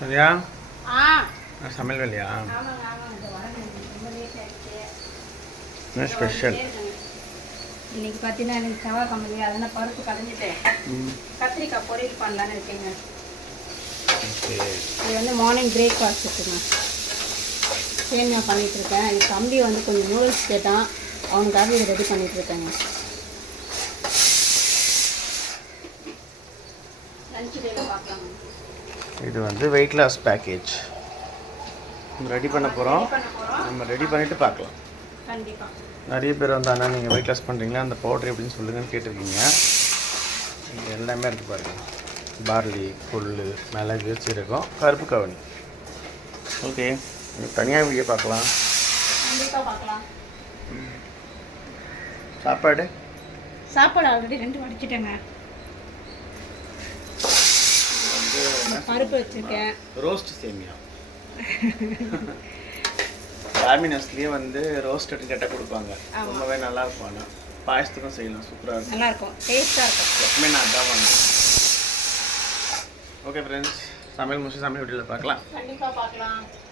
சரியா ஆ சமையல் வேலையா? ஆமாங்க ஆமாங்க இது வரேன் ரொம்ப லேட் ஆகிடுச்சு. என்ன ஸ்பெஷல்? இன்னைக்கு பார்த்தீங்கன்னா எனக்கு செவ்வாய் கம்பெனி அதனால் பருப்பு கடைஞ்சிட்டு கத்திரிக்காய் பொரியல் பண்ணலான்னு இருக்கேங்க. ஓகே. இது வந்து மார்னிங் பிரேக்ஃபாஸ்ட் இருக்குங்க. சேமியா பண்ணிகிட்ருக்கேன். இது தம்பி வந்து கொஞ்சம் நூடுல்ஸ் கேட்டான், அவனுக்காக இது ரெடி பண்ணிகிட்ருக்கேங்க. லஞ்சு டேல பார்க்கலாங்க. இது வந்து வெயிட் லாஸ் பேக்கேஜ் ரெடி பண்ண போகிறோம். நம்ம ரெடி பண்ணிவிட்டு பார்க்கலாம். கண்டிப்பாக நிறைய பேர் வந்து அண்ணா நீங்கள் வெயிட் லாஸ் பண்ணுறீங்களா, அந்த பவுட்ரு எப்படின்னு சொல்லுங்கன்னு கேட்டிருக்கீங்க. இது எல்லாமே இருக்குது பாருங்கள். பார்லி, புல், மிளகு, சீரகம், கருப்பு கவனி. ஓகே, தனியாக வீடியோ பார்க்கலாம். கண்டிப்பாக பார்க்கலாம். சாப்பாடு ஆல்ரெடி 2 வடிச்சிட்டேங்க. பருப்பு வச்சுருக்கேன். ரோஸ்ட் சேமியா டாமினோஸ்லேயே வந்து ரோஸ்டட் கேட்டால் கொடுப்பாங்க. ரொம்பவே நல்லா இருக்கும். ஆனால் பாயசத்துக்கும் செய்யலாம், சூப்பராக இருக்கும், நல்லாயிருக்கும், டேஸ்ட்டாக இருக்கும். எப்பவுமே நான் அதான் பண்ணுவேன். ஓகே ஃப்ரெண்ட்ஸ், சமையல் முடிச்சு சமையல் வீட்டில் பார்க்கலாம். கண்டிப்பாக பார்க்கலாம்.